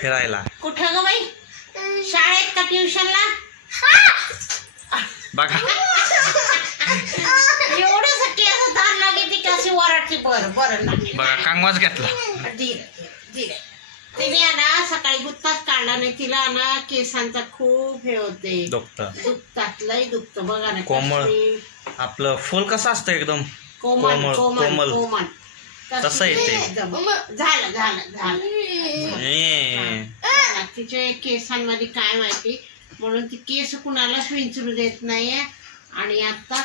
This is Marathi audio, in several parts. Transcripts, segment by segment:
फिरायला कुठं ग बाई? शाळेत का ट्युशनला? बघा एवढंच केस धार लागे ती कशी वराटची. बरं बघा कांगवाच घेतला. तिने ना सकाळी गुत्ताच काढला नाही. तिला ना केसांचा खूप हे होते, दुखतात, लय दुखत. बघा ना कोमल आपलं फुल कसं असतं एकदम कोमल कोमल कोमल तसं येते. झालं तिच्या केसांमध्ये काय माहिती, म्हणून ती केस कुणालाच विंचरू देत नाहीये. आणि आता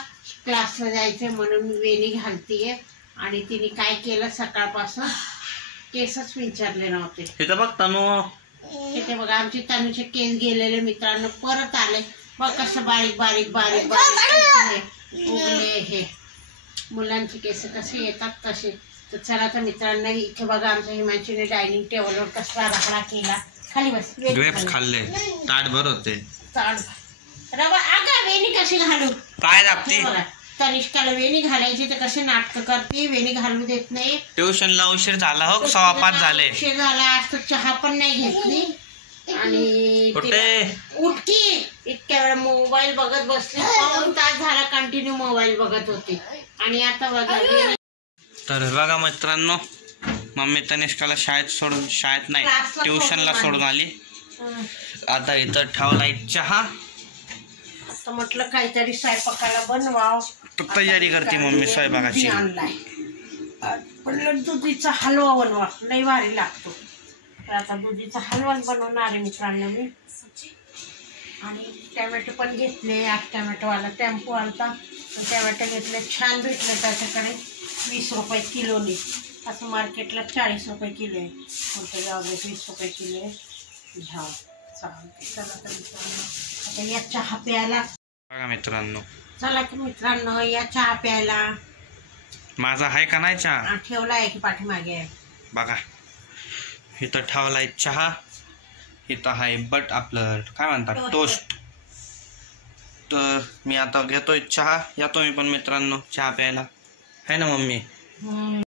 क्लासला जायचंय म्हणून मी वेणी घालतीये. आणि तिने काय केलं, सकाळपासून केसच विंचरले नव्हते. तिथं बघ तनू, तिथे बघा आमचे तनूचे केस गेलेले मित्रांनो परत आले. बघ कसं बारीक बारीक बारीक बारीक उगले. हे मुलांचे केस कसे येतात तसे. तर चला तर मित्रांनो, इथे बघा आमच्या हिमांशीने डायनिंग टेबलवर कसला राखडा केला. खाली बस. ग्रेप्स खाल्ले, ताट भर होते. रवा अगं वेणी कशी घालू? काय दाबती? तनिष्काला वेणी घालायची तर कसे नाटक करते, वेणी घालू देत नाही. ट्युशनला उशीर झाला हो, 6:15 झाले. उशीर झाला, आज तर चहा पण नाही घेतली. आणि उठकी इतक्या वेळ मोबाईल बघत बसली. 2 तास झाला कंटिन्यू मोबाईल बघत होती. आणि आता बघा. तर बघा मित्रांनो, मम्मी तनिष्काला शाळेत नाही ट्युशनला सोडून आली. आता इथं ठेवलाय चहा. आता म्हटलं काहीतरी स्वयंपाकाला बनवाव. तयारी करते मम्मी स्वयंपाकाची. आणलाय पण दुधीचा हलवा बनवा, लय भारी लागतो. तर आता दुधीचा हलवाच बनवणार आहे मित्रांनो मी. आणि टॅमॅटो पण घेतले. आज टॅमॅटोवाला टेम्पो आलता, टॅमॅटो घेतले. छान भेटले त्याच्याकडे. 20 रुपये किलोने. असं मार्केटला 40 रुपये किलो आहे. कोणतरी अवघे 20 रुपये किलो आहे. घ्या चालते. चला तर मित्रांनो, आता या चहा प्यायला. बघा मित्रांनो, चला की मित्रांनो या चहा प्यायला. माझा आहे का नाही चहा? ठेवला आहे की पाठीमागे आहे बघा. इथं ठेवलाय चहा. इथं आहे बट आपलं काय म्हणतात टोस्ट. तर मी आता घेतोय चहा. या तुम्ही पण मित्रांनो चहा प्यायला, है ना मम्मी?